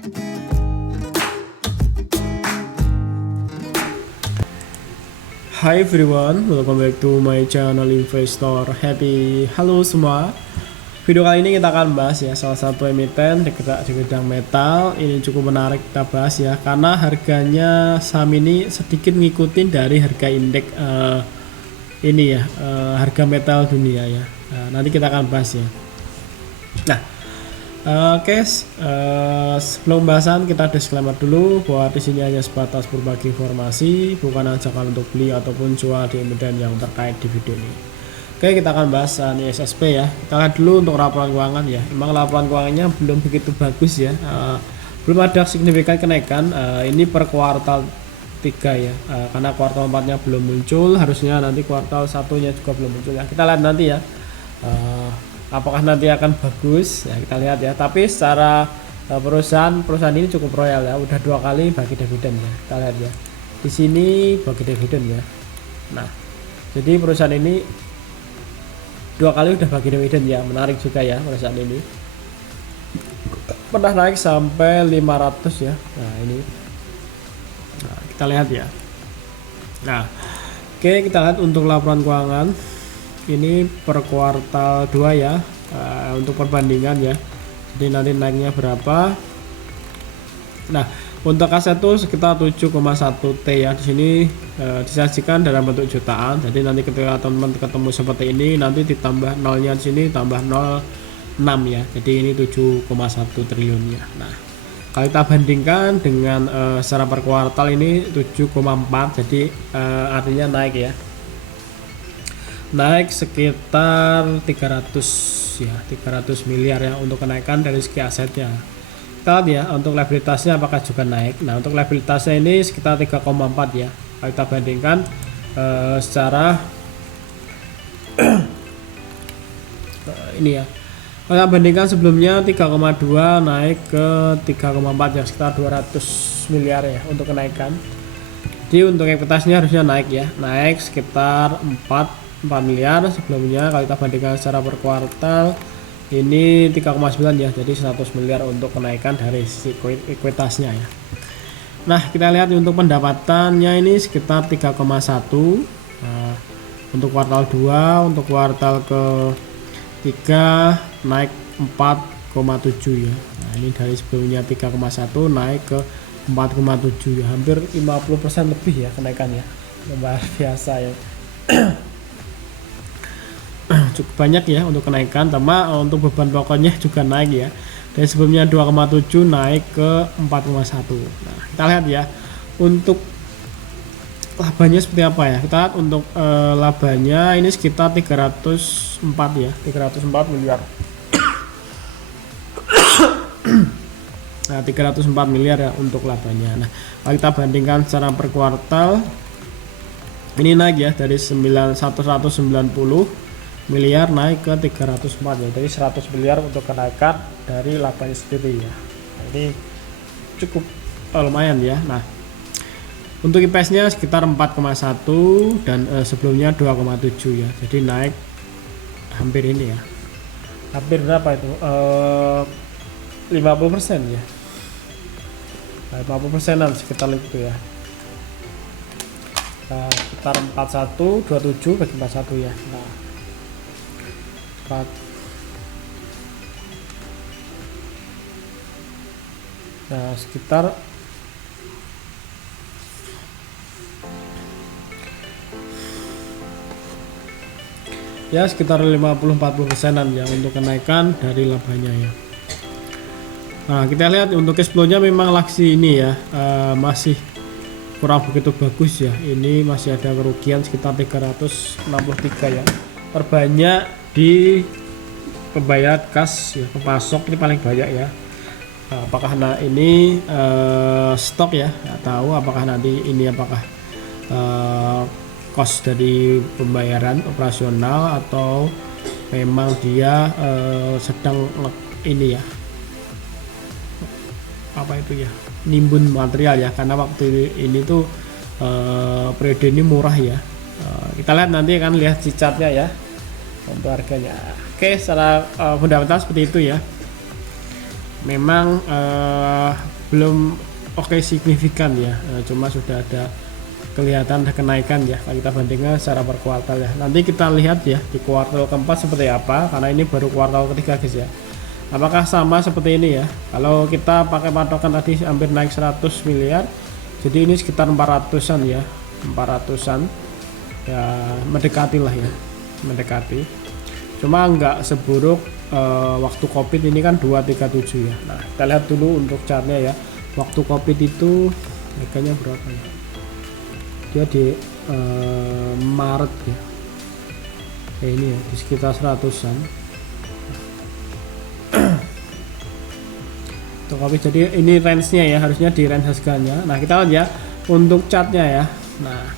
Hi everyone, welcome back to my channel Investor Happy. Halo semua. Video kali ini kita akan bahas ya salah satu emiten bergerak di bidang metal. Ini cukup menarik kita bahas ya, karena harganya saham ini sedikit ngikutin dari harga indeks harga metal dunia ya. Nanti kita akan bahas ya. Nah, sebelum pembahasan kita disclaimer dulu bahwa di sini hanya sebatas berbagi informasi, bukan ajakan untuk beli ataupun jual di emiten yang terkait di video ini. Oke, kita akan bahas ISSP ya. Kita lihat dulu untuk laporan keuangan ya. Memang laporan keuangannya belum begitu bagus ya. Belum ada signifikan kenaikan. Ini per kuartal 3 ya. Karena kuartal 4-nya belum muncul, harusnya nanti kuartal 1-nya juga belum muncul ya. Kita lihat nanti ya. Apakah nanti akan bagus ya, kita lihat ya. Tapi secara perusahaan ini cukup royal ya, udah 2 kali bagi dividen ya. Kita lihat ya, di sini bagi dividen ya. Nah, jadi perusahaan ini 2 kali udah bagi dividen ya, menarik juga ya perusahaan ini. Pernah naik sampai 500 ya. Nah ini, nah, kita lihat ya. Nah, oke, kita lihat untuk laporan keuangan. Ini per kuartal 2 ya, untuk perbandingan ya. Jadi nanti naiknya berapa. Nah, untuk aset itu sekitar 7,1 T ya. Di sini disajikan dalam bentuk jutaan. Jadi nanti ketika teman-teman ketemu seperti ini, nanti ditambah nolnya di sini tambah 0,6 ya. Jadi ini 7,1 triliun ya. Nah, kalau kita bandingkan dengan secara per kuartal ini 7,4, jadi artinya naik ya. Naik sekitar 300 miliar ya untuk kenaikan dari segi asetnya. Kita lihat ya untuk liabilitasnya apakah juga naik. Nah, untuk liabilitasnya ini sekitar 3,4 ya. Kalau kita bandingkan secara ini ya. Kalau kita bandingkan sebelumnya 3,2 naik ke 3,4 ya, sekitar 200 miliar ya untuk kenaikan. Jadi untuk ekuitasnya harusnya naik ya. Naik sekitar 4 miliar sebelumnya. Kalau kita bandingkan secara per kuartal ini 3,9 ya, jadi 100 miliar untuk kenaikan dari sisi ekuitasnya ya. Nah, kita lihat untuk pendapatannya ini sekitar 3,1. Nah, untuk kuartal 2, untuk kuartal ke 3 naik 4,7 ya. Nah, ini dari sebelumnya 3,1 naik ke 4,7 ya, hampir 50% lebih ya kenaikannya. Luar biasa ya. Cukup banyak ya untuk kenaikan, sama untuk beban pokoknya juga naik ya. Dari sebelumnya 2,7 naik ke 4,1. Nah, kita lihat ya untuk labanya seperti apa ya. Kita lihat untuk labanya ini sekitar 304 ya, 304 miliar. Nah, 304 miliar ya untuk labanya. Nah, kalau kita bandingkan secara per kuartal ini naik ya, dari 190 miliar naik ke 304 ya, jadi 100 miliar untuk kenaikan dari labanya sendiri ya. Nah, ini cukup lumayan ya. Nah, untuk IPS nya sekitar 4,1 dan sebelumnya 2,7 ya, jadi naik hampir ini ya, hampir berapa itu 50% ya, 50%an sekitar itu ya. Nah, sekitar 41 27 bagi 41 ya. Nah, sekitar ya sekitar 50-40%an ya untuk kenaikan dari labanya ya. Nah, kita lihat untuk cash flow-nya memang lagi ini ya, masih kurang begitu bagus ya. Ini masih ada kerugian sekitar 363 ya. Terbanyak di pembayaran kas ya, pepasok ini paling banyak ya. Apakah ini stok ya, nggak tahu apakah nanti ini apakah cost dari pembayaran operasional atau memang dia sedang ini ya, apa itu ya, nimbun material ya, karena waktu ini tuh periode ini murah ya. Kita lihat nanti akan lihat si chartnya ya untuk harganya. Oke, secara fundamental seperti itu ya. memang belum oke signifikan ya, cuma sudah ada kelihatan kenaikan ya kalau kita bandingkan secara per kuartal ya. Nanti kita lihat ya di kuartal keempat seperti apa, karena ini baru kuartal ketiga guys ya. Apakah sama seperti ini ya? Kalau kita pakai patokan tadi hampir naik 100 miliar, jadi ini sekitar 400-an ya, 400-an ya, mendekati lah ya, mendekati. Cuma nggak seburuk waktu Covid ini kan 237 ya. Nah, kita lihat dulu untuk chartnya ya. Waktu Covid itu harganya berapa ya? Dia di Maret ya. Ini ya di sekitar 100-an. Untuk Covid, jadi ini range-nya ya, harusnya di range harganya. Nah, kita lihat ya untuk chartnya ya. Nah,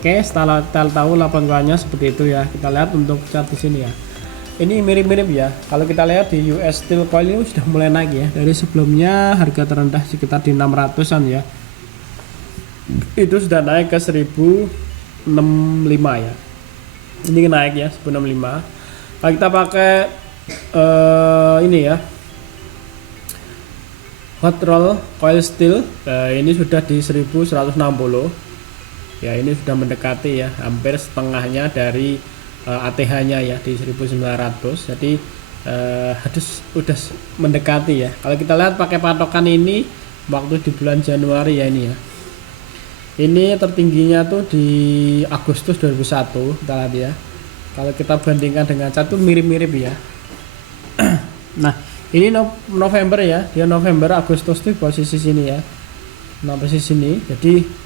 oke, setelah kita tahu 8 bulannya seperti itu ya. Kita lihat untuk chart di sini ya. Ini mirip-mirip ya. Kalau kita lihat di US Steel Coil ini sudah mulai naik ya. Dari sebelumnya harga terendah sekitar di 600-an ya. Itu sudah naik ke 1065 ya. Ini naik ya 1065. Kalau kita pakai ini ya, hot roll coil steel, ini sudah di 1160 ya. Ini sudah mendekati ya, hampir setengahnya dari ATH nya ya di 1900. Jadi harus udah mendekati ya. Kalau kita lihat pakai patokan ini waktu di bulan Januari ya, ini ya, ini tertingginya tuh di Agustus 2001 kita lihat ya. Kalau kita bandingkan dengan chart tuh mirip-mirip ya. Nah, ini November ya, dia November Agustus tuh posisi sini ya. Nah, posisi sini. Jadi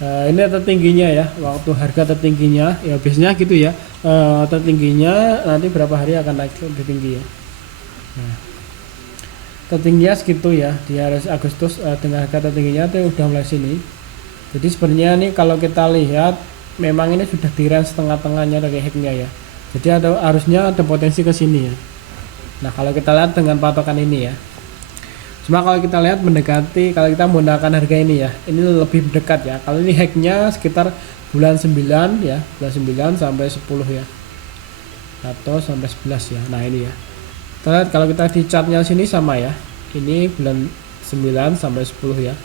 ini tertingginya ya, waktu harga tertingginya ya, biasanya gitu ya. Tertingginya nanti berapa hari akan naik lebih tinggi ya. Nah, tertingginya segitu ya di hari Agustus, dengan harga tertingginya tuh udah mulai sini. Jadi sebenarnya nih kalau kita lihat memang ini sudah di range tengah-tengahnya dari hacknya ya. Jadi harusnya ada potensi ke sini ya. Nah, kalau kita lihat dengan patokan ini ya. Cuma kalau kita lihat mendekati, kalau kita menggunakan harga ini ya, ini lebih dekat ya. Kalau ini hacknya sekitar bulan 9 ya, bulan 9 sampai 10 ya. Atau sampai 11 ya. Nah, ini ya. Kita lihat kalau kita di chartnya sini sama ya. Ini bulan 9 sampai 10 ya.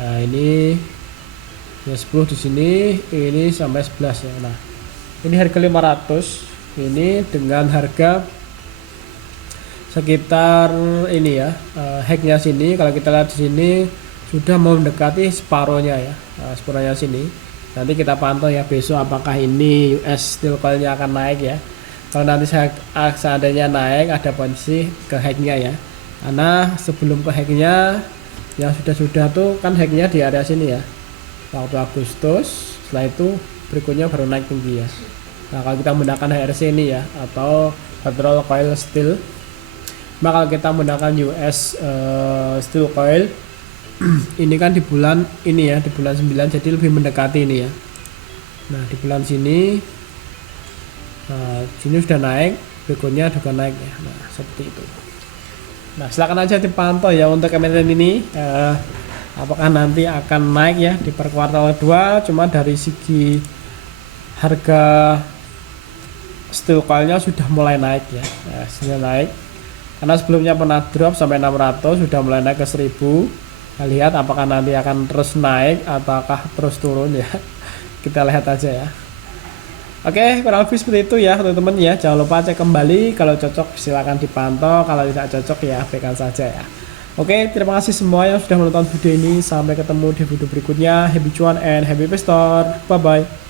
Nah, ini ya 10 di sini, ini sampai 11 ya. Nah, ini harga 500, ini dengan harga sekitar ini ya, hacknya sini. Kalau kita lihat di sini sudah mau mendekati separohnya ya, separohnya sini. Nanti kita pantau ya besok apakah ini US Steel Coil-nya akan naik ya. Kalau nanti seandainya naik, ada potensi ke hacknya ya. Karena sebelum ke hacknya yang sudah tuh kan hacknya di area sini ya, waktu Agustus. Setelah itu berikutnya baru naik tinggi ya. Nah, kalau kita menggunakan HRC ini ya, atau hot roll coil steel, maka kalau kita menggunakan US steel coil ini kan di bulan ini ya, di bulan 9, jadi lebih mendekati ini ya. Nah, di bulan sini sini sudah naik, berikutnya juga naik ya. Nah, seperti itu. Nah, silakan aja dipantau ya untuk emiten ini, apakah nanti akan naik ya di per kuartal kedua. Cuma dari segi harga steel coilnya sudah mulai naik ya, sudah naik. Karena sebelumnya pernah drop sampai 600, sudah mulai naik ke 1000. Kita lihat apakah nanti akan terus naik ataukah terus turun ya. Kita lihat aja ya. Oke, kurang lebih seperti itu ya teman-teman ya. Jangan lupa cek kembali, kalau cocok silakan dipantau, kalau tidak cocok ya abaikan saja ya. Oke, terima kasih semua yang sudah menonton video ini. Sampai ketemu di video berikutnya. Happy cuan and happy investor. Bye bye.